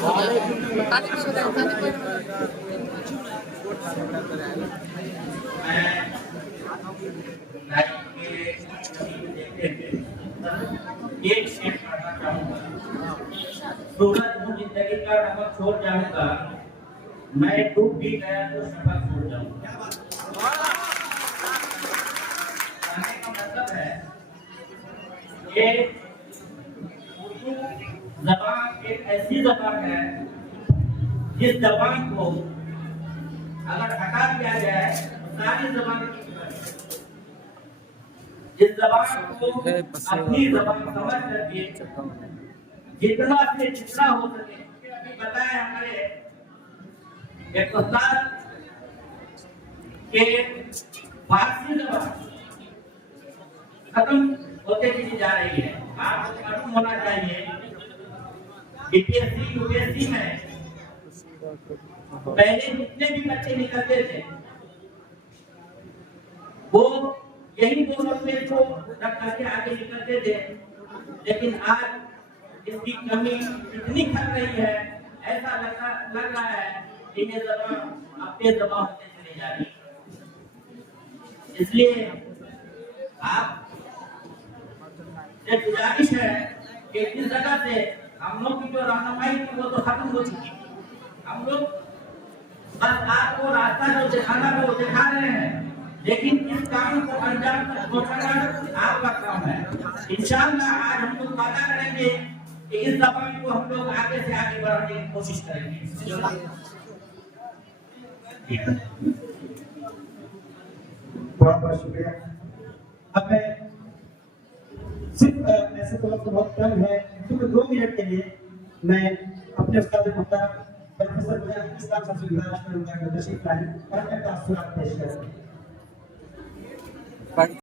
सूरज हूँ जिंदगी का नमक छोड़ जाऊंगा, मैं डूब भी गया तो शपथ छोड़ जाऊंगा। कहने का मतलब है कि उर्दू जबान एक ऐसी जबान है जिस जबान को अगर हटा दिया जाए तो सारी जबान की जिस जबान को अपनी जबान समझ करके जितना से जितना हो सके, अभी बताया हमारे एक उस्ताद के फारसी जबान खत्म होते चली जा रही है, आज खत्म होना चाहिए। बीपीएससी यूपीएससी में पहले जितने भी बच्चे निकलते थे वो यही दोनों पेज को रख करके आगे निकलते थे, लेकिन आज इसकी कमी इतनी खल रही है, ऐसा लग रहा है कि ये जबान अपने जमा होते चली जा रही है। इसलिए आप एक गुजारिश है कि इस जगह से हम लोग की जो रहनुमाई थी वो तो खत्म हो चुकी, हम लोग बस आपको रास्ता जो दिखाना है वो दिखा रहे हैं, लेकिन इस काम को अंजाम तक पहुंचाना आपका काम है। इंशाअल्लाह आज हम लोग वादा करेंगे कि इस जबान को हम लोग आगे से आगे बढ़ाने की कोशिश करेंगे। बहुत बहुत शुक्रिया। अब मैं सिर्फ ऐसे तो बहुत कम है, सिर्फ 2 मिनट के लिए मैं अपने उस्ताद मुख्तार प्रोफेसर इस्लाम साहब से तशरीफ लाएं और अपने तासुरात पेश करें।